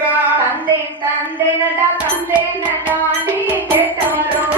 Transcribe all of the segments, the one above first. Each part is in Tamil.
தந்தை தந்தை நடா தந்தை நடா நீ கேட்டவரும்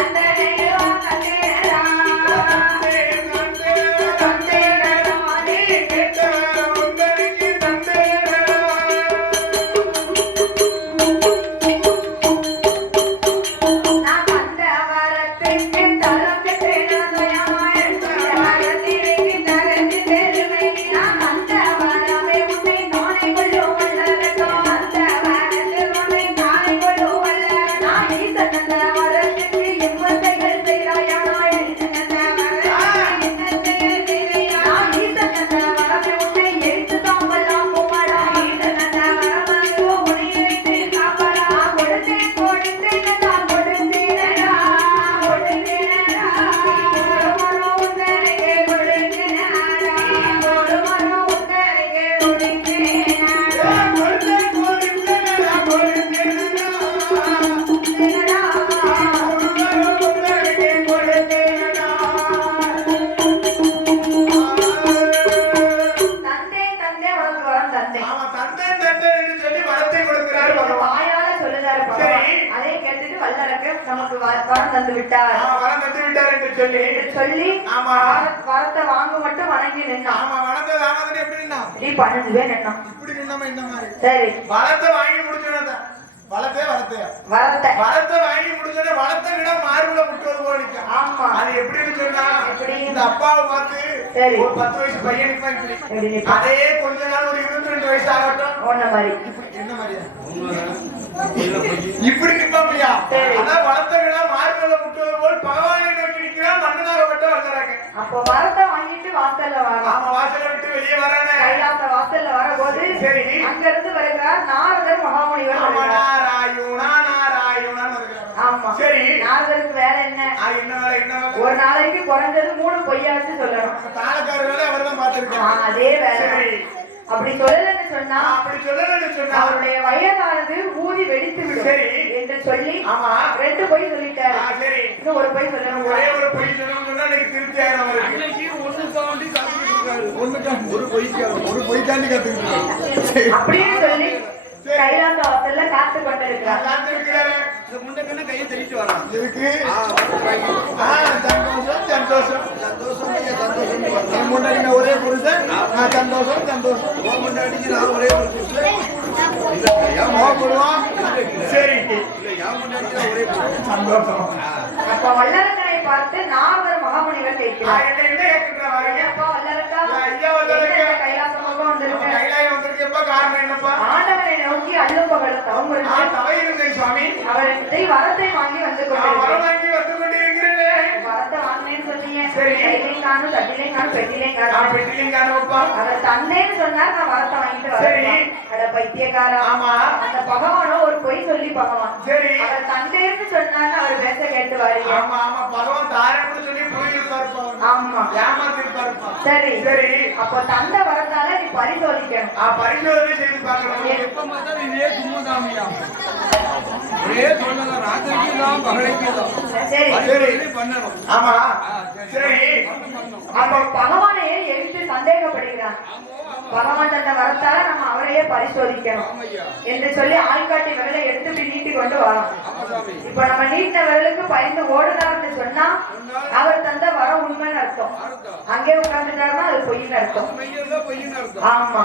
வரம் தந்து விட்டார் என்று சொல்லி வரத்தை வாங்க மட்டும் வணங்கி நின்னான். இப்படி 15 பேர் நின்னான். சரி வரத்தை வாங்கி முடிச்சோன்னா வரத்தை வாங்கி முடிச்சோன்னா வரத்தை விட மார்புல முட்டுவது போல நிற்கும். ஆமா அது எப்படின்னு சொன்னா இந்த அப்பாவை பார்த்து ஒரு 10 வயசு பையனுக்கு அதே கொஞ்ச நாள் ஒரு 22 வயசு ஆகட்டும் ஒன்ன மாதிரி என்ன மாதிரியா இப்படி நிற்பாமையா? அதான் வரத்தை விட மார்புல முட்டுவது போல் பகவானை நோக்கி நிற்கிறான் மன்னனாகப்பட்ட வர்றாங்க. அப்போ வரத்தை வாங்கிட்டு வாசல்ல வரான். ஆமா வாசலை விட்டு வெளியே வரானே. கைலாச வாசல்ல வரும்போது சரி அங்க இருந்து வருகிறார் நாரதர் மகாமுனிவர். ஆமா சரி நாரதருக்கு வேலை என்ன? ஒரு நாளைக்கு குறைஞ்சது 3 பொய்யாச்சு சொல்லணும். தாளக்கார வேலை அவர்தான் பார்த்திருக்காங்க. அதே வேலை. அப்படி சொல்லலன்னு சொன்னா அவருடைய வயதானது ஊதி வெடித்து விடும் என்று சொல்லி 2 பொய் சொல்லிட்டாரு. இன்னும் ஒரு பொய் சொல்லணும். ஒரே ஒரு பொய் சொல்லணும்னு சொன்னா எனக்கு திருப்தி ஆயிரும். ஒரு பொய்க்காண்டி கத்துக்கிட்டு அப்படின்னு சொல்லி கைலாச வாசல்ல காத்து கொண்டிருக்கிறார். கையை தெரிவித்து வரான். சந்தோஷம் முன்னாடி ஒரே புருஷன் சந்தோஷம் முன்னாடி நான் ஒரே சரி சந்தோஷம். அப்ப வல்லரக்கனை பார்த்து நாரதர் மகாமுனிவர் கேட்கிறார். ஆண்டவனை நோக்கி அள்ளும் பகல தவம் அவரை வரத்தை வாங்கி வந்து வரத்தை வாங்கினேன்னு சொன்னீங்க. கையிலையும் காணும் தட்டிலையும் காணும் பெட்டிலையும் காணும். அவர் தந்தேன்னு சொன்னார். நான் வரத்தை வாங்கிட்டு வரேன். அட பைத்தியக்காரா. அந்த பகவானோ ஒரு பொய் சொல்லி பகவான் அவர் தந்தேன்னு சொன்னாரு. அவர் பேச கேட்டு வாரீங்க. ஆமா சரி சரி. அப்போ தந்த வரத்தால நீ பரிசோதிக்கணும். பரிசோதனை செய்து பார்க்கணும். எப்ப பார்த்தா இதே சும்மாதாமியா ஒரே சொல்லலாம். ராத்திரிக்கு தான் பகலைக்கு தான் சரி சரி பண்ணணும். ஆமா சரி. அப்ப பகவானையே எழுத்து சந்தேகப்படுகிறான். பகவான் தந்த வரத்தால நம்ம அவரையே பரிசோதிக்கணும் என்று சொல்லி ஆள்காட்டி விரலை எடுத்து நீட்டி கொண்டு வரோம். இப்ப நம்ம நீட்டின விரலுக்கு பயந்து ஓடுனார்னு சொன்னா அவர் தந்த வரம் உண்மைன்னு அர்த்தம். அங்கே உட்கார்ந்துட்டாருன்னா அது பொய்ன்னு அர்த்தம். ஆமா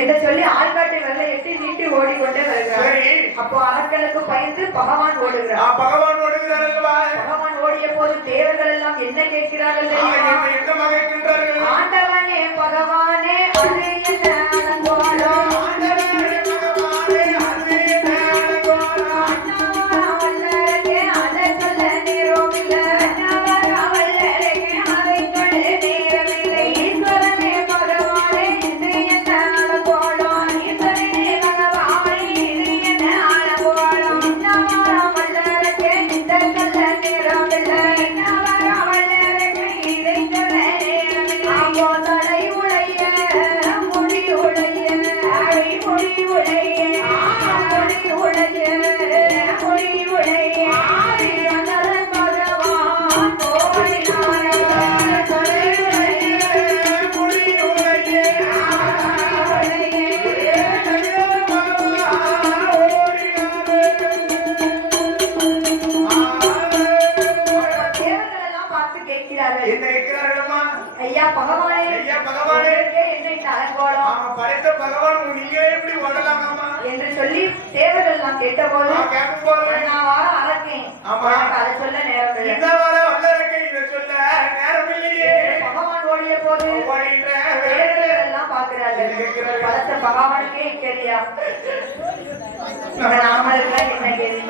என்று சொல்லி ஆள்காட்டி விரலை எட்டி நீட்டி ஓடிக்கொண்டே வருகிறார். அப்போ அரக்கனுக்கு பயந்து பகவான் ஓடுகிறார். பகவான் ஓடிய போது தேவர்கள் எல்லாம் என்ன கேட்கிறார்கள்? ஆண்டவனே பகவானே அது என்ன அலங்கோலம்? உடைய சொல்லி தேவர்கள் எல்லாம் கேட்டபோது கேட்கும்போது நான் வாரம் அரக்கேன் அதை சொல்ல நேரம் இல்லை. இந்த வாரம் வல்லரக்கை இதை சொல்ல நேரம் இல்லையே. பகவான் ஓடிய போது தேவர்கள் எல்லாம் பாக்குறார்கள். பலத்த பகவானுக்கே கேள்வியா நாமளுக்கு என்ன கேள்வி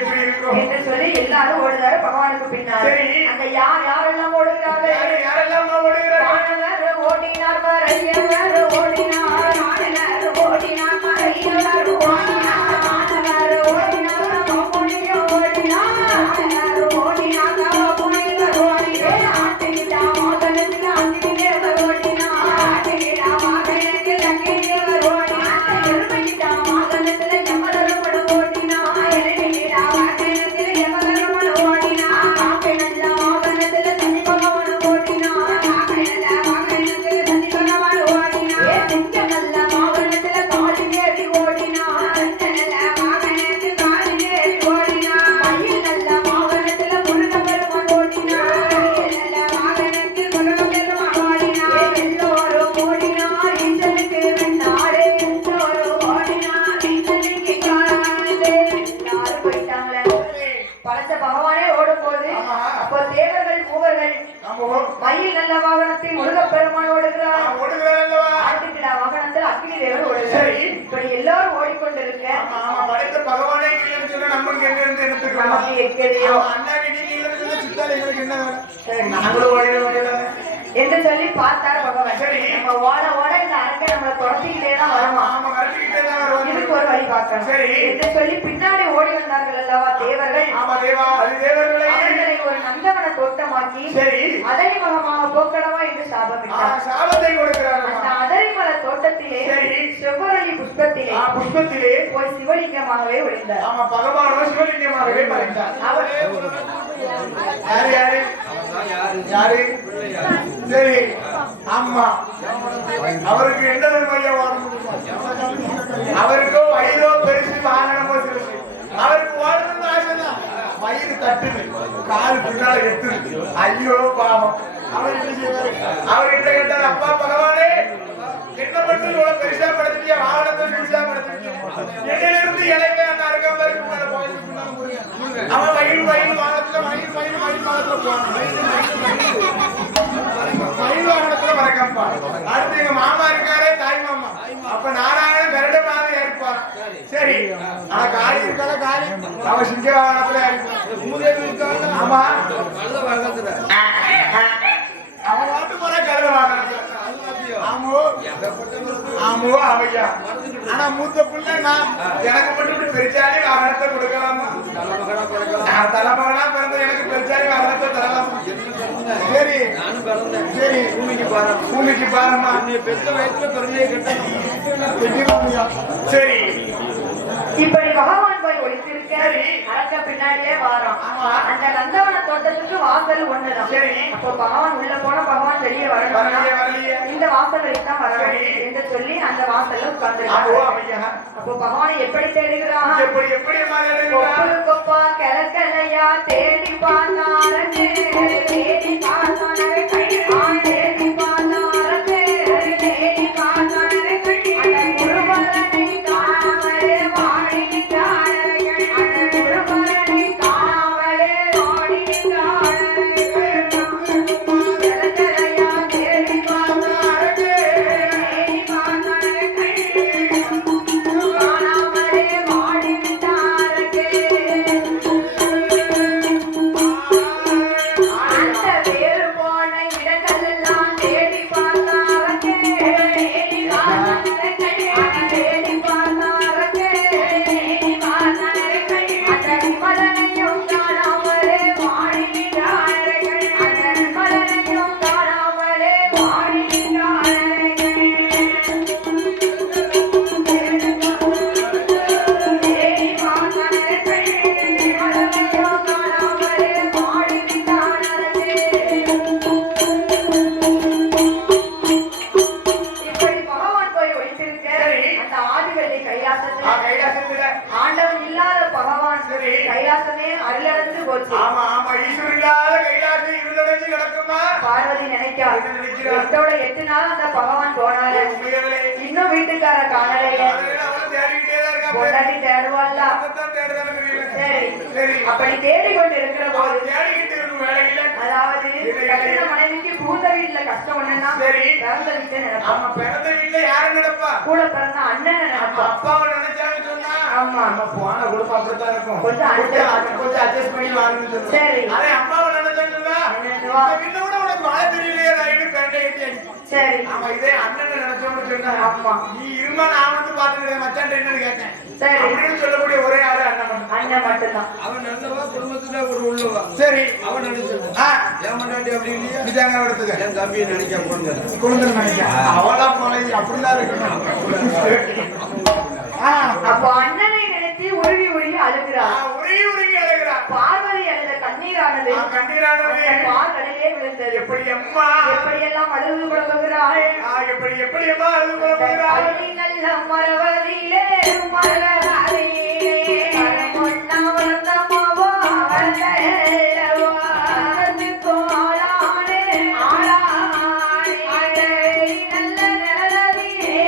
எப்படி இருக்கும் என்று சொல்லி எல்லாரும் ஓடுறாரு பகவானுக்கு பின்னாடி. அங்க யாரெல்லாம் ஓடுகிறார்கள்? யாரெல்லாம் ஓடுகிறார்கள்? ஓடினார் மறையவர் ஓடினார் மாடலர் ஓடினார் மறையவர் ஓடினார் மாடலர் ஓடினார் மாமுனியோ ஓடினார் மாடலர் ஓடினார் மாமுனியோ ஓடினார் ஆட்டிடா மகனுக்கு ஆட்டிடவர் ஓடினார் ஆட்டிடா மகனுக்கு லக்கியவர் ஓடினார் எருமையிடா மகனுக்கு யமதர்மன் ஓடினார் எருமையிடா மகனுக்கு யமதர்மன் ஓடினார் ஆப்பினல்ல மகனுக்கு சனி பகவான் ஓடினார் ஆப்பினல்ல மகனுக்கு சனி பகவான் ஓடினார் சிங்கமல்ல மகனுக்கு காளியேறி ஓடினார் சிங்கமல்ல மகனுக்கு காளியேறி ஓடினார் மயில் நல்ல மகனுக்கு முருகப்பெருமான் ஓடினார் மயில் நல்ல மகனுக்கு முருகப்பெருமான் ஓடினார் எல்லோரும் ஓடினார் ஈசனுக்கு வெண்ணாடு எல்லோரும் ஓடினார் ஈசனுக்கு காணாது எல்லாரும் போயிட்டாங்களே. படைச்ச பகவானே ஓடும் போது அப்போ தேவர்கள் மூவர்கள் மயில் நல்ல வாகனத்தில் முருகப்பெருமான் ஓடுகிறார். ஆட்டுக்கிடா வாகனத்தில் அக்னி தேவர் ஓடுகிறார். இப்படி எல்லாரும் ஓடிக்கொண்டிருக்க படைத்த பகவானே நமக்கு என்ன இருந்து எடுத்துக்கலாம். நமக்கு எக்கேதையோ நாங்களும் ஓடிடுவோம் என்று சொல்லி பார்த்தார் பகவான். சரி. நம்ம ஓட ஓட இந்த அரக்கை நம்மளை துரத்திக்கிட்டே தான் வருமா, இதுக்கு ஒரு வழி பார்க்கணும். சரி. என்று சொல்லி பின்னாடி ஓடி வந்தார்கள் அல்லவா தேவர்கள். அவர்களை ஒரு நந்தவன தோட்டமாக்கி அதரிமகமாக போக்கடவா என்று சாபமிட்டார். சாபத்தை கொடுக்கிறார்கள். அந்த அதரிமல தோட்டத்திலே செவ்வரளி புஷ்பத்திலே போய் சிவலிங்கமாகவே ஒளிந்தார். ஆமா, பகவானோ சிவலிங்கமாகவே மறைந்தார். யாரு யாரு சரி, ஆமா, அவருக்கு என்ன மையம், அவருக்கோ வயிறோ பெருசு வாகனமோ சிறுசு, அவருக்கு ஓடணும்னு ஆசைதான், வயிறு தட்டுது, கால் பின்னால எத்துது. ஐயோ பாவம். அவர் என்ன செய்வாரு? அவர்கிட்ட கேட்டார், அப்பா பகவானே, என்ன மட்டும் இவ்வளவு பெருசா படுத்துட்டியா, வாகனத்தை பெருசா படுத்துட்டியா, என்னிலிருந்து இலைங்க நரகம் வரைக்கும் அவன் வயிறு வாகனத்துல மயில் வாகனத்துல போவான். மயில் வாகனத்துல மறக்கப்பா. அடுத்து எங்க மாமா இருக்காரே, தாய் மாமா, அப்ப நாராயணன் கருட மாதிரி இருப்பார். சரி, ஆனா காளி இருக்கால, காளி அவ சிங்க வாகனத்துல இருப்பான். ஆமா, அவன் வாட்டு போற கருட வாகனத்துல. ஆமோ ஆமோ அவையா. ஆனா மூத்த பிள்ளை நான், எனக்கு மட்டும் பெருச்சாலி வாகனத்தை கொடுக்கலாமா? தலைமகனா பிறந்த எனக்கு பெருச்சாலி வாகனத்தை தரலாமா? சரி சரி, பூமிக்கு பாருமா, பெற்ற வயசுல பிறந்தே கட்டணும். சரி, இப்படி பகவான் போய் ஒழித்திருக்க அரக்க பின்னாடியே வாரான். அந்த நந்தவன தோட்டத்துக்கு வாசல் ஒண்ணுதான். அப்போ பகவான் உள்ள போன பகவான் வெளியே வரணும், இந்த வாசலுக்கு தான் வரணும் என்று சொல்லி அந்த வாசல்ல உட்கார்ந்து. அப்போ பகவானை எப்படி தேடுகிறான்? கொப்பு கொப்பா கிழக்கலையா தேடி பார்த்தாரே, தேடி பார்த்தாரே, தேடி பார்த்தாரே, தேடி பார்த்தாரே, அந்த குருபரனை காணாமலே வாடி நின்றாரே, அந்த குருபரனை காணாமலே வாடி நின்றாரே, கிழக்கலையா தேடி பார்த்தாரே, தேடி பார்த்தாரே, காணாமலே வாடி நின்றாரே. அந்த வேறு போன இடங்கள் எல்லாம் தேடி பார்த்தாரே, தேடி பார்த்தாரே, தேடி பார்த்தாரே, தேடி பார்த்தாரே, அந்த விமலனையும் காணாமலே வாடி நின்றாரே, அந்த விமலனையும் காணாமலே வாடி நின்றாரே. தேடி பார்த்தாரே, விமலனையும் காணாமலே வாடி நின்றாரே. இப்படி பகவான் போய் ஒழித்திருக்க அந்த ஆதிவெள்ளி கைலாசத்தில் ஆண்டவன் இல்லாத பகவான் கைலாசமே அருளடைந்து போச்சு. ஆமா ஆமா, ஈஸ்வரன் இல்லாத கைலாசம் இருளடைஞ்சு கிடக்குமா? பார்வதி நினைக்காள், 8 நாள் அந்த பகவான் போனாரு, இன்னும் வீட்டுக்கார காணலையே. தேடிக்கிட்டே தான் இருக்கா. பொண்டாட்டி தேடுவாள்ல அதான் தேடுதானே தெரியல. சரி சரி. அப்படி தேடிக்கொண்டு இருக்கிற போது தேடிக்கிட்டு இருக்கும் வேலையில அதாவது கட்டின மனைவிக்கு பூந்த வீட்டுல கஷ்டம் ஒண்ணுன்னா சரி. பிறந்த வீட்டை நினைப்பா ஆமா பிறந்த வீட்டுல யாரு நடப்பா? கூட பிறந்த அண்ணன் நினைப்பா அப்பாவை நினைச்சான்னு சொன்னா ஆமா. நம்ம போன குடும்பம் அப்படித்தான் இருக்கும். கொஞ்சம் கொஞ்சம் adjust பண்ணி வாங்கணும்னு சொல்லுவோம். சரி. அதே அம்மாவை நினைச்சான்னு சொன்னா என்னவா? இந்த வீட்டை விட உனக்கு வாழ தெரியலையே ரைடு பேண்டை கட்டி அடிச்சு. சரி ஆமா இதே அண்ணனை நினைச்சோம்னு சொன்னா ஆமா. நீ இருமா நான் வந்து பாத்துக்கிறேன் மச்சான் என்னன்னு கேட்டேன். சரி. அப்படின்னு சொல்லக்கூடிய ஒரே ஆளு அண்ணன் மட்டும். அண்ணன் மட்டும்தான் அவன் நல்லவா குடும்பத்துல ஒரு உள்ளவா சரி அவன் நினைச்சிருக்கான் ஆ என் முன்னாடி அப்படி இல்லையா இதாங்க எடுத்துக்க என் தம்பியை நினைக்க போனது குழந்தை நினைக்க அவளா போல அப்படிதான் இருக்கணும். ஆ, அப்போ அண்ணனை நினைத்து உருகி உருகி அழுகிறார் ஒரே உருகி அழகிறா. பார்வதி அழுத கண்ணீரானது கண்ணீரானது பார்க்கடலே விழுந்தது எப்படி அம்மா எப்படியெல்லாம் அழுது குழம்புகிறாள் எப்படி அம்மா அது குழம்புகிறாள். அள்ளி நல்ல மரவதியிலே மரவதியிலே மரமொன்னா வளர்ந்தமாவா வளர்ந்தவா ஆளானே ஆளானே அழகை நல்ல நிழலதிலே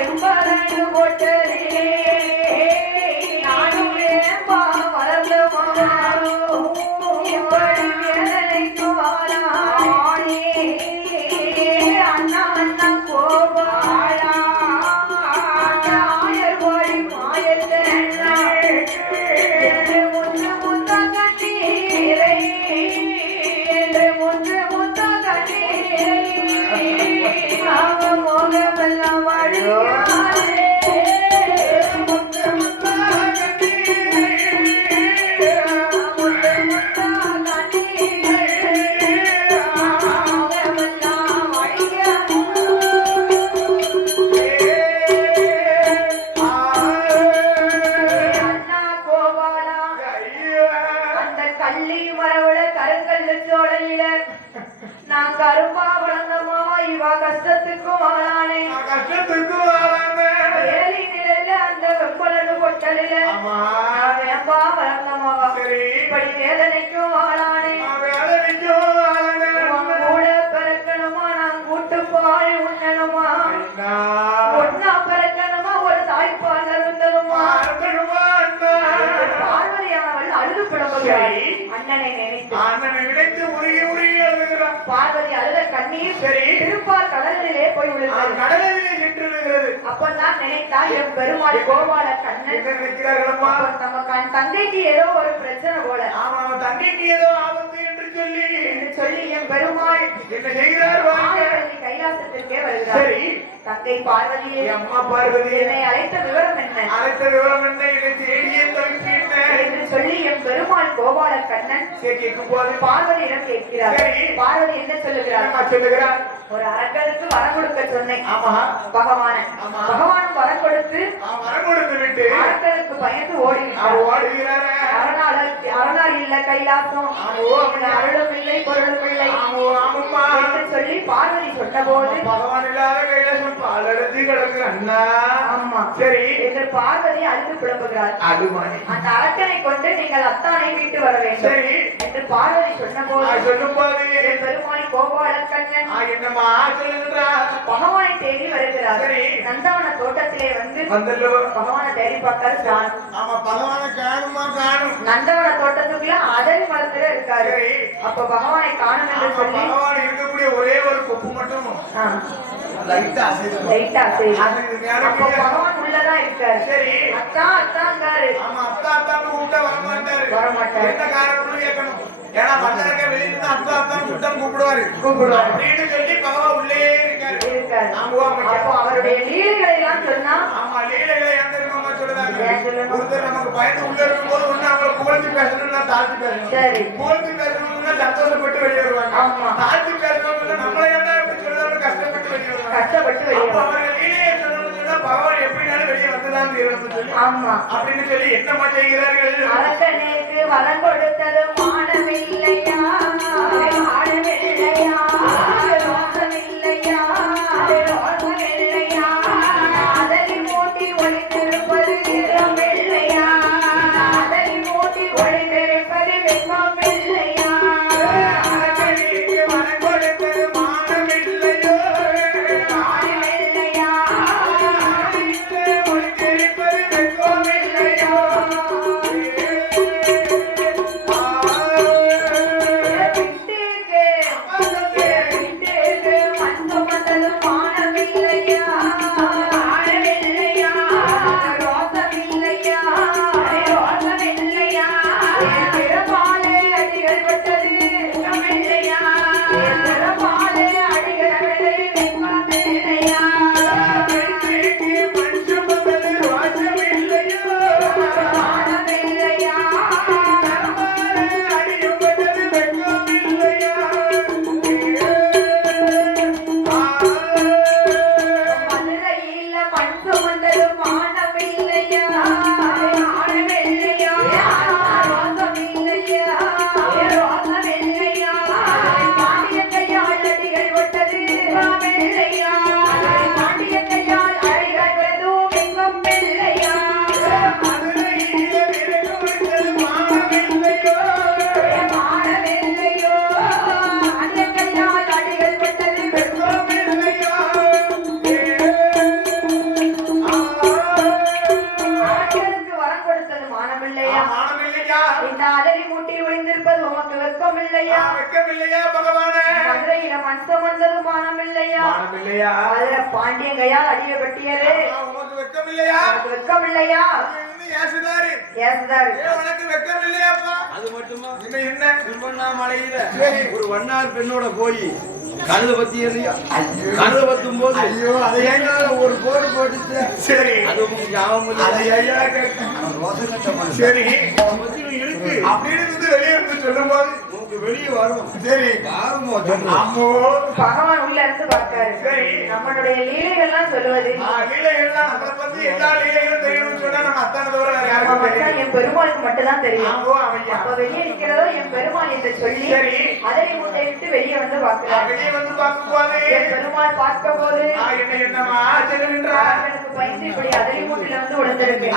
எம்பரண்டு போட்டதிலே நானும் ஏம்பா வளர்ந்தமாவோ இப்படி வேதனைக்கு வாழானே அண்ணா அண்ணா கோபாலா நாயர் வாழி மாயத்தேனாள் என்று முத்து முத்த கண்ணீரை என்று முத்து முத்த கண்ணீரை அவ மோகமெல்லாம் வழியாரே முத்து முத்த கண்ணீரை முத்து முத்த கண்ணீரை மோகமெல்லாம் வழியாரே அண்ணா கோபாலா அந்த கள்ளி மரவுல கருங்கல்லு சோலையில நான் கருப்பா வளர்ந்தமாவா இவா கஷ்டத்துக்கும் ஆளானே கஷ்டத்துக்கு வராம. ஏலி நிழல்ல அந்த வெப்பலனு பொட்டலில ஆமா. நான் வேம்பா வளர்ந்தமாவா சரி. இப்படி வேதனைக்கும் ஆளானே வேலைக்கும் உன் கூட பிறக்கணுமா நான் கூட்டு பால் உண்ணணுமா ஒன்னா பிறக்கணுமா ஒரு தாய்ப்பால் அருந்தணுமா பார்வதியானவள் அழுது புலம்புகிறாள் அண்ணனை நினைத்து அண்ணனை நினைத்து உருகி உருகி அழுகிறான். பார்வதி அழுத கண்ணீர் சரி. திருப்பார் கடலிலே போய் விழுந்தது கடலிலே சென்று விழுகிறது. அப்பதான் நினைத்தா என் பெருமாள் கோபால கண்ணன் என்ன நினைக்கிறார்களம்மா? அப்ப நம்ம தந்தைக்கு ஏதோ ஒரு பிரச்சனை போல ஆமா நம்ம தண்ணிக்கு ஏதோ ஆபத்து என்று சொல்லி என்று சொல்லி என் பெருமாள் என்ன செய்கிறார் வாங்க. ஆதிபள்ளி கைலாசத்திற்கே வருகிறார் சரி தந்தை பார்வதியே என் அம்மா பார்வதி என்னை அழைத்த விவரம் என்ன அழைத்த விவரம் என்ன என்னை தேடியே தவிர்த்து என்ன என்று சொல்லி என் பெருமாள் கோபால கண்ணன் கேட்கும் போது பார்வதியிடம் கேட்கிறார் சரி. பார்வதி என்ன சொல்லுகிறார் என்னம்மா சொல்லுகிறார்? ஒரு அரக்கனுக்கு வரம் கொடுக்க சொன்னேன் ஆமா பகவான் ஆமா. பகவான் வரம் கொடுத்து வரம் கொடுத்து விட்டு அரக்கனுக்கு பயந்து ஓடிவிட்டார் அவர் ஓடுகிறார. அரணால் இல்ல கைலாசம் ஆமோ, எனக்கு அருளும் இல்லை பொருளும் இல்லை ஆமோ, ஆமம்மா. என்று சொல்லி பார்வதி சொன்னபோது பகவான் இல்லாத கைலாசம் பாலடைஞ்சு கிடக்குற அண்ணா. ஆமா சரி என்று பார்வதி அழுது புலம்புகிறார் அதுமானே அந்த அரக்கனை கொண்டு நீங்கள் அத்தானை மீட்டு வர வேண்டும் சரி என்று பார்வதி சொன்னபோது சொல்லும் போது என் பெருமாள் கோபால கண்ணன் என்னம்மா சொல்லுகிறா? பகவானை தேடி வருகிறார் சரி. நந்தவன தோட்டத்திலே வந்து வந்தல்லோ. பகவானை தேடி பார்க்காரு ஆமா பகவானை காணுமா காணும். நந்தவன தோட்டத்துக்குள்ள அதரி மரத்துல இருக்காரு சரி. அப்ப பகவானை காணும் என்று ஆமா, சொல்லி பகவான் இருக்கக்கூடிய ஒரே ஒரு கொப்பு மட்டும் லைட்டா அசைது. லைட்டா செய்யும் அசைது மேல அப்ப கீழே. பகவான் உள்ளதான் இருக்காரு சரி அத்தான் அத்தாங்காரு ஆமா அத்தா அத்தான்னு கூப்பிட்டா வரமாட்டாரு. வரமாட்டாரு. என்ன காரணம்னு கேட்கணும். ஏன்னா மன்னரக்க வெளியில இருந்து அத்தா அத்தான்னு கூப்பிட்டா கூப்பிடுவாரு. கூப்பிடுவாரு. அப்படின்னு சொல்லி பகவான் உள்ளே இருக்காரு. இருக்காரு ஆமா, அப்போ அவருடைய லீலைகளை எல்லாம் சொன்னா ஆமா லீலைகளை எந்த விதமா சொல்லுறாங்க. ஏன் சொல்லணும்? ஒருத்தர் நமக்கு பயந்து உள்ள இருக்கும்போது ஒண்ணு அவங்களை புகழ்ந்து பேசணும்னா தாழ்த்தி பேசணும். சரி புகழ்ந்து பேசணும்னா சந்தோஷப்பட்டு வெளியே வருவாங்க. ஆமா. தாழ்த்தி பேசணும்னா நம்மளை என்ன எப்படி சொல்றாங்க கஷ்டப்பட்டு வெளியே வருவாங்க. கஷ்டப்பட்டு வெளியே அப்ப வந்தார். அவர்கள் லீலையை சொல்லணும்னு சொன்னா பகவான் எப்படினாலும் வெளியே வந்துதான் தீரணும்னு சொல்லி ஆமா அப்படின்னு சொல்லி என்னமா செய்கிறார்கள்? அரக்கனுக்கு வரம் கொடுத்தது மானமில்லையா மானமில்லையா ரோசமில்லையா ரோசமில்லையா அதனை மூட்டி ஒளிந்திருப்பது வெள்ளமில்லையா அதனை மூட்டி ஒளிந்திருப்பது வெள்ளமில்லையா அரக்கனுக்கு வரம் கொடுத்தது மானமில்லையோ மானமில்லையா இல்லையா வெட்கமில்லையா பகவானே மதுரையில மனுஷம் வந்தது மானம் இல்லையா இல்லையா அதுல பாண்டியன் கையால் அடிய வெட்டியது உனக்கு வெட்கமில்லையா வெக்கம் இல்லையா ஏசுதாரு ஏசுதாரு உனக்கு வெட்கமில்லையாப்பா அது மட்டுமா என்ன திருவண்ணாமலையில ஒரு வண்ணார் பெண்ணோட போய் கழுத பத்தி இல்லையா கழுத பத்தும் போது ஐயோ அதை ஒரு போடு போட்டுச்சு சரி அது உங்களுக்கு ஞாபகம் இல்லை. அதை ஐயா சரி இருக்கு அப்படின்னு இருந்து வெளியே இருந்து சொல்லும் போது உங்களுக்கு வெளியே வரும் சரி யாருமோ அம்மோ பகவான் உள்ள இருந்து பார்க்காரு சரி நம்மளுடைய லீலைகள்லாம் சொல்லுவது லீலைகள்லாம் நம்மளை பத்தி எல்லா லீலைகளும் தெரியும்னு சொன்னா நம்ம அத்தான தவிர வேற யாருக்கும் அவன் தெரியும் என் பெருமாளுக்கு மட்டும் தான் தெரியும் ஆமோ அவன் அப்ப வெளியே இருக்கிறதோ என் பெருமாள் என்று சொல்லி சரி. அதை முட்டை விட்டு வெளியே வந்து பார்க்கிறார் வெளியே வந்து பார்க்கும் போது என் பெருமாள் பார்க்க போது என்னமா சொல்லுகின்றார் அரக்கனுக்கு பயந்து இப்படி அதறி மூட்டில வந்து விழுந்திருக்கு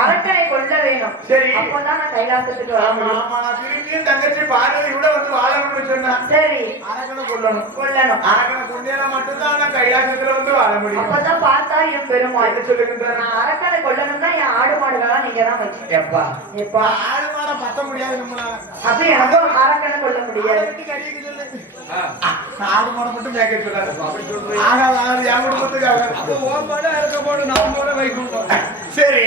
அரக்கனை கொல்ல வேணும் சரி. அப்பதான் நான் கைலாசத்துக்கு வர ஆமா முடியும் ஆமா நான் திரும்பியும் தங்கச்சி பார்வதி கூட வந்து வாழணும்னு சொன்னா சரி அரக்கனை கொல்லணும் கொல்லணும் அரக்கனை கொண்டேனா மட்டும்தான் நான் கைலாசத்துல வந்து வாழ முடியும் அப்பதான் பார்த்தா என் பெருமாள் என்ன சொல்லுகின்றார் நான் அரக்கனை கொல்லணும்னா என் ஆடு மாடுகளா நீங்க தான் வச்சு எப்பா எப்பா ஆடு மாட பத்த முடியாது நம்மளால அப்படி எனக்கும் அரக்கனை கொல்ல முடியாது ஆடு மாட மட்டும் மேய்க்க சொல்லாது ஆகாது ஆகாது என் குடும்பத்துக்கு ஆகாது அப்போ ஓம்பாட இருக்க போது நம்மளோட வைக்கணும் சரி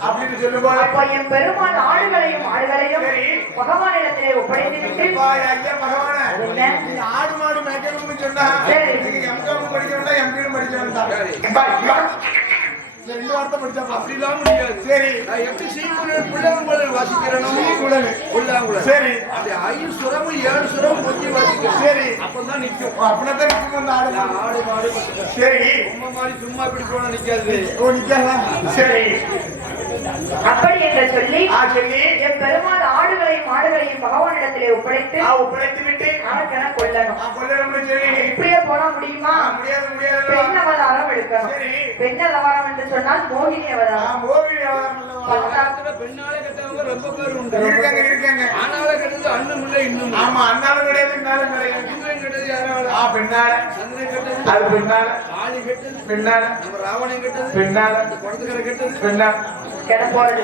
அப்படின்னு சொல்லும் போது அப்போ என் பெருமாள் ஆடுகளையும் சரி. பகவானிடத்திலே ஒப்படைத்து விட்டு ஐயா பகவானே என்ன? நீ ஆடு மாடு மேய்க்கணும்னு சொன்னா சரி. நீங்க எம்காம் படிக்கணும்னா எம்பியும் படிக்க வேண்டாம் ரெண்டு வார்த்தை படிச்சா அப்படிலாம் முடியாது சரி நான் எப்படி சீக்குழல் புள்ளங்குழல் வாசிக்கிறேனோ சீக்குழல். புள்ளங்குழல் சரி அப்படி 5 சுரமும் 7 சுரமும் பொத்தி வாசிக்கிறேன் சரி அப்பதான் நிக்கும் அப்படிதான் நிற்கும் அந்த ஆடு நான் ஆடு மாடு சரி ரொம்ப மாதிரி சும்மா இப்படி போனா நிக்காது ஓ நிக்கா சரி அப்படி என்று சொல்லி சொல்லி என் பெருமாள் ஆடுகளையும் மாடுகளையும் பகவானிடத்திலே ஒப்படைத்து ஒப்படைத்து விட்டு அரக்கனை கொல்லணும் கொள்ளணும்னு சொல்லி இப்படியே போனா முடியுமா முடியாது முடியாது பெண் அவதாரம் எடுக்கணும் சரி பெண் அவதாரம் என்று சொன்னால் மோகினி அவதாரம் மோகினி அவதாரம் பக்கத்துல பெண்ணாலே கட்டவங்க ரொம்ப பேர் உண்டு இருக்காங்க இருக்காங்க ஆனால கட்டது அண்ணன் இல்லை இன்னும் ஆமா அண்ணாலும் கிடையாது இன்னாலும் கிடையாது இந்திரன் கட்டது யாரால பெண்ணால சந்திரன் கட்டது அது பெண்ணால ஆளி கட்டது பெண்ணால நம்ம ராவணன் கட்டது பெண்ணால குடத்துக்கரை கட்டது பெண்ணால கிட போறது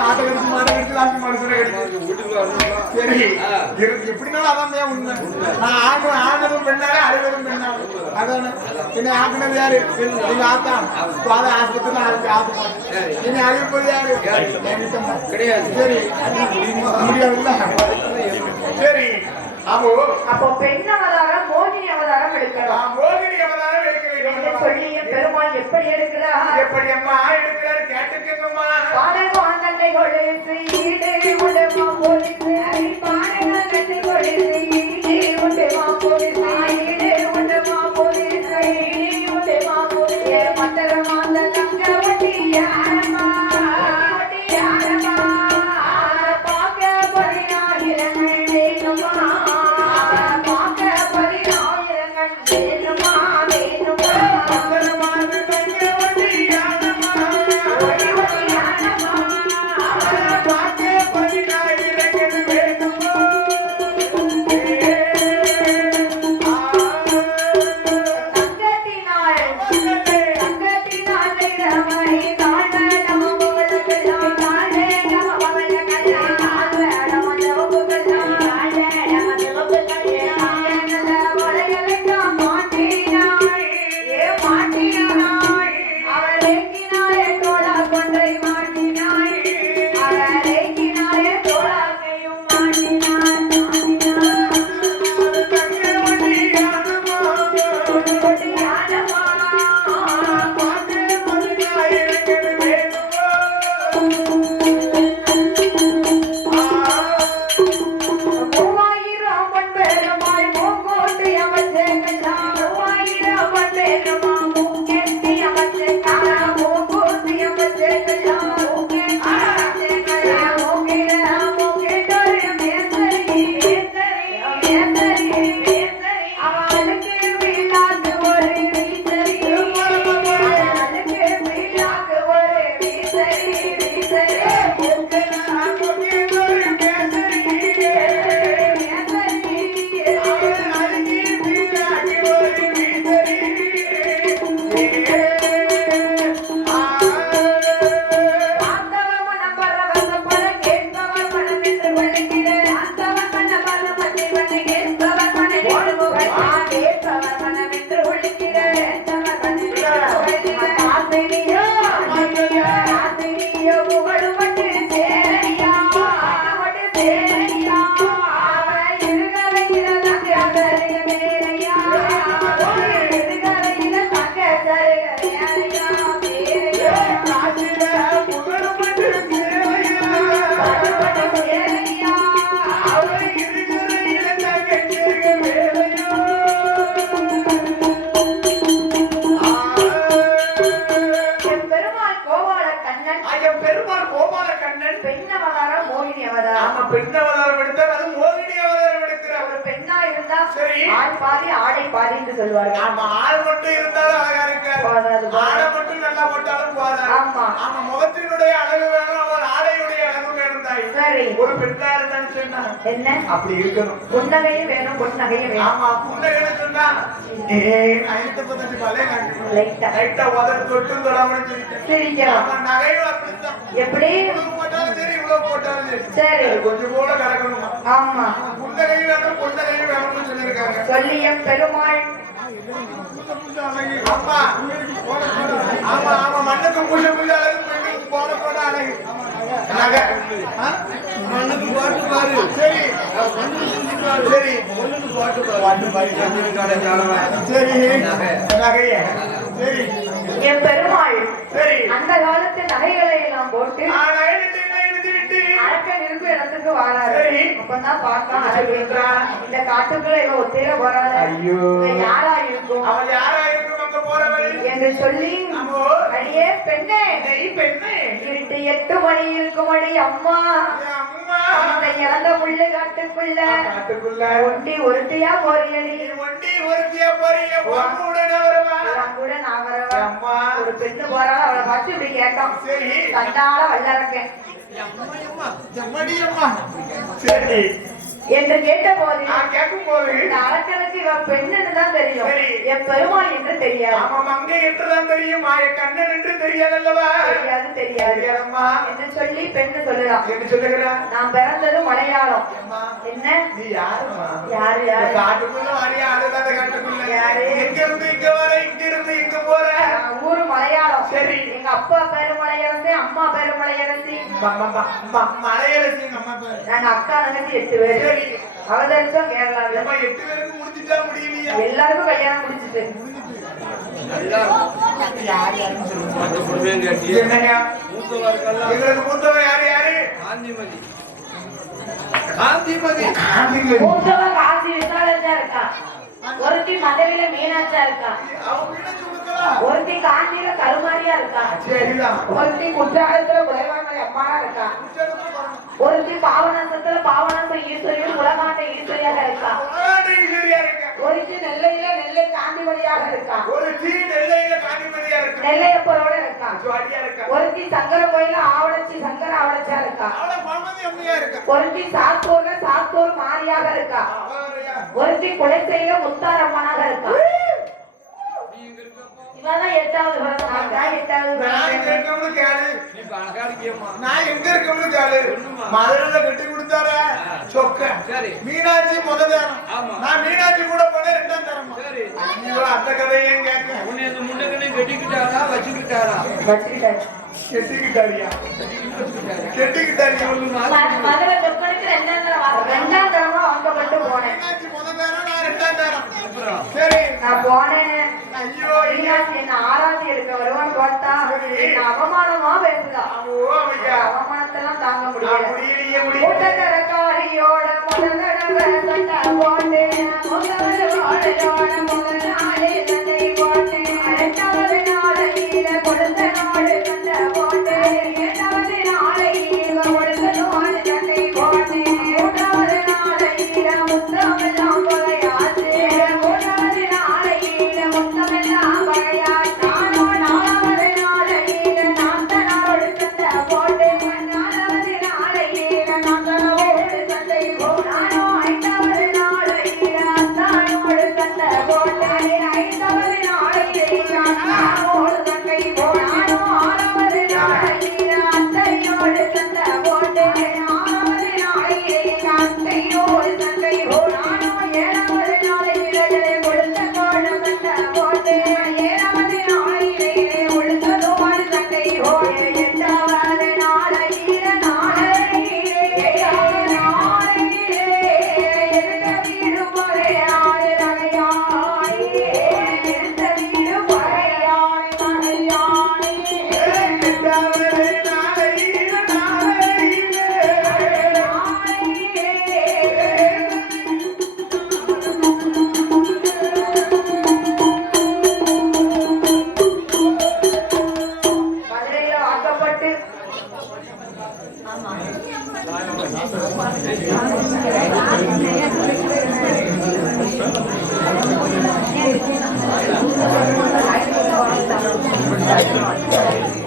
ஆட்டை கடிச்சு மாடு கடிச்சு லாஸ்ட் மனுஷனை கடிச்சு வீட்டுக்கு வரணுமா சரி எப்படினாலும் அதான் உண்மை நான் ஆனதும் பெண்ணாலே அழுவதும் பெண்ணாலும் அதானே என்னை ஆக்குனது யாரு எங்க ஆத்தா பாத ஆஸ்பத்திரி ஆத்து என்னை அழிப்பது யாரு கிடையாது சரி முடியாதுல்ல சரி ஆமோ அப்போ பெண் அவதாரம் மோகினி அவதாரம் எடுக்கணும் மோகினி அவதாரம் எடுக்க என்று வேண்டும் சொல்லி என் பெருமாள் எப்படி எடுக்கிறார் எப்படி அம்மா எடுக்கிறாரு கேட்டுக்கங்கம்மா பாடகோன் தந்தை கொடுத்து ஈடு உண்டமா போலீசு பாடகன் தந்தை கொடுத்து ஈடு உண்டமா போலீசு ஈடு உண்டமா போலீசு ஈடு உண்டமா போலீசு மத்தரமா தங்க வட்டி யாரமா வட்டி யாரமா பாக்க பரியாயிரங்கள் வேணுமா பாக்க பரியாயிரங்கள் வேணுமா வேணுமா பார்க்க ஆமா பெண் அவதாரம் எடுத்தால் அது மோகினி அவதாரம் எடுக்கிறார். ஒரு பெண்ணா இருந்தா சரி. ஆள் பாதி ஆடை பாதி என்று சொல்வார்கள். ஆமா ஆள் மட்டும் இருந்தாலும் அழகா இருக்காது. போதாது, போதாது. ஆடை மட்டும் நல்லா போட்டாலும் போதாது. ஆமா. ஆமா முகத்தினுடைய அழகு வேணும், ஒரு ஆடையுடைய அழகு வேணும் தாய். சரி. ஒரு பெண்ணா இருந்தான்னு சொன்னா என்ன அப்படி இருக்கணும். புன்னகையும் வேணும், பொன்னகையும் வேணும். ஆமா புன்னகைன்னு சொன்னா நைட்டு பத்தி பழைய லைட்டா உதறு தொட்டு தொடாமனு சொல்லிட்டேன். சிரிக்கிறோம். ஆமா நகையும் அப்படித்தான். எப்படி இவ்வளவு போட்டாலும் சரி இவ்வளவு போட்டாலும் சரி சரி. அது கொஞ்சம் கூட கிடக்கணுமா. ஆமா புன்னகையும் வேணும் பொன்னகையும் வேணும்னு சொல்லியிருக்காங்க. சொல்லிய பெருமாள். ஆமா ஆமா ஆமா மண்ணுக்கு பூஜை பூஜை அழகு, பெண்ணுக்கு போட போட அழகு. நகை மண்ணுக்கு போட்டு பாரு. சரி சரி பொண்ணுக்கு போட்டு பாரு. சரி நகைய சரி என் பெருமாள் சரி அந்த காலத்து நகைகளை எல்லாம் போட்டு அரக்கன் இருப்பு இடத்துக்கு வராரு. சரி. அப்பதான் பார்க்கலாம் அழகு. இந்த காட்டுக்குள்ள இவ ஒத்தையில போறாரு. ஐயோ. இவ யாரா இருக்கும் அவன் யாரா இருக்கும் அங்க போறவள் என்று சொல்லி ஆமோ. அடியே பெண்ணே பெண்ணே இருட்டு 8 மணி இருக்கும் அடி அம்மா அம்மா இந்த இறந்த முள்ளு காட்டுக்குள்ள காட்டுக்குள்ள ஒண்டி ஒருட்டியா போறியடி ஒண்டி ஒருத்தியா போறீங்க பொண்ணுடன் வருவா அவன் கூட நான் வரவா. அம்மா. ஒரு பெண்ணு போறா, அவளை பார்த்து இப்படி கேட்டான். சரி கண்டால வல்லறக்கேன் ஜம்மடி அம்மா சரி என்று கேட்ட போது நான் கேட்கும் போது இந்த அரக்கனுக்கு இவ பெண்ணுன்னு தான் தெரியும், சரி. என் பெருமாள் என்று தெரியாது. ஆமா மங்கை என்றுதான் தெரியும், மாய கண்ணன் என்று தெரியாதல்லவா. தெரியாது தெரியாது தெரியாதம்மா என்று சொல்லி பெண்ணு சொல்லுறான். என்ன சொல்லுகிறா? நான் பிறந்தது மலையாளம். அம்மா என்ன நீ யாருமா? யாரு யாரு காட்டுக்குள்ள வாரியா ஆளுதாத காட்டுக்குள்ள யாரு? எங்க இருந்து இங்க வர, இங்க இருந்து இங்க போற. நான் ஊரு மலையாளம். சரி. எங்க அப்பா பேரு மலையரசி, அம்மா பேரு மலையரசி. மலையரசி அம்மா பேரு. நாங்க அக்கா தங்கச்சி 8 பேரு. சரி அவதரிச்சோம் கேரளாவில். அம்மா 8 பேருக்கு முடிஞ்சிட்டா முடியலையா? எல்லாருக்கும் கல்யாணம் முடிச்சிட்டு யார் யாருன்னு சொல்லுங்க. என்னையா எங்களுக்கு மூத்தவன் யாரு யாரு? காந்திமதி. காந்திமதி. மூத்தவன் காசி விசாலச்சா இருக்கா, ஒருத்தி மதுரையில மீனாட்சா இருக்கா, அவங்க என்ன சொல்லுங்களா? ஒருத்தி காஞ்சியில கருமாரியா இருக்கா, சரிதான். ஒருத்தி குற்றாலத்துல குலைவாங்கல் அம்மாவா இருக்கா, ஒருத்தி பாவனாசத்துல பாவனாச ஈஸ்வரியும் உலகாண்ட ஈஸ்வரியாக இருக்கா, ஒருத்தி நெல்லையில நெல்லை காந்திமதியாக இருக்கா, ஒரு சீ நெல்லையில காந்திமதியா இருக்கா, நெல்லையப்பரோட இருக்கா, ஜோடியா இருக்கா. ஒருத்தி சங்கர கோயில ஆவணச்சி சங்கர ஆவணச்சா இருக்கா, அவள பழமதி அம்மையா இருக்கா. ஒருத்தி சாத்தூர்ல சாத்தூர் மாரியாக இருக்கா, அவரையா? ஒருத்தி குலசையில முத்தாரம்மனாக இருக்கா. இவதான் 8வது பிறந்த. நான் 8வது நான் எங்க பிறந்தேன். இருக்கவனு கேளு. நீ இப்ப அழகா இருக்கியம்மா. நான் எங்க இருக்கவனு கேளு. மதுரையில கட்டி கொடுத்தார சொக்க. சரி. மீனாட்சி முதல் தரம். ஆமா. நான் மீனாட்சி கூட போனேன் 2ஆம் தரம். சரி. ஐயோ அந்த கதையும் கேட்க. உன்னை அந்த முண்டகனையும் கட்டிக்கிட்டாரா வச்சுக்கிட்டாரா? வச்சுக்கிட்டாரு. கெட்டிக்கிட்டாரியா? கெட்டிக்கிட்டாரியா? மதுரை சொப்பனுக்கு 2ஆம் தரம் வா- 2ஆம் தரமா வாங்கப்பட்டு போனேன். மீனாட்சி முதல் தரம், நான் 2ஆம் தரம். அப்புறம் சரி. நான் போனேன். ஐயோ மீனாட்சி என்ன ஆராத்தி எடுக்க வருவான்னு பார்த்தா என்ன அவமானமா பேசுதா. ஓ ஐயா. அவமானத்தெல்லாம் தாங்க முடியல. முடியலையே கூட்டத்தரக்காரியோட முதல் தடவை சண்டை போட்டேன். முதலோட முதல் நாளே சண்டை போட்டேன். 2வது நாளையில கொடுத்த நாடு சண்டை போட்டேன். 7வது நாளையில கொடுத்த நாடு சண்டை போட்டேன். 3வது நாளையில முத்தமெல்லாம் கொலையாச்சு. 3வது நாளையில முத்தமெல்லாம் கொலையாச்சு. 4வது நாளையில நான் தன்னோடு சண்டை போட்டேன். 4வது நாளையில நான் தன்னோடு சண்டை போட்டேன். 5வது நாளையில அத்தானோடு சண்டை போட்டேன். 5வது நாளையில அத்தானோடு சண்டை போட்டேன். 6வது நாளையில அத்தையோடு சண்டை போட்டேன். 6வது நாளையில அத்தையோடு சண்டை போட்டேன். 7வது நாளையில கொடுத்த கோடு சண்டை போட்டேன். 7வது நாளையிலே உளுத்ததோடு சண்டை போட்டேன். 8வது நாளையில எடுத்த வீடு பறையாடு நகையாய். எடுத்த வீடு பறையாடு நகையாய். Thank you.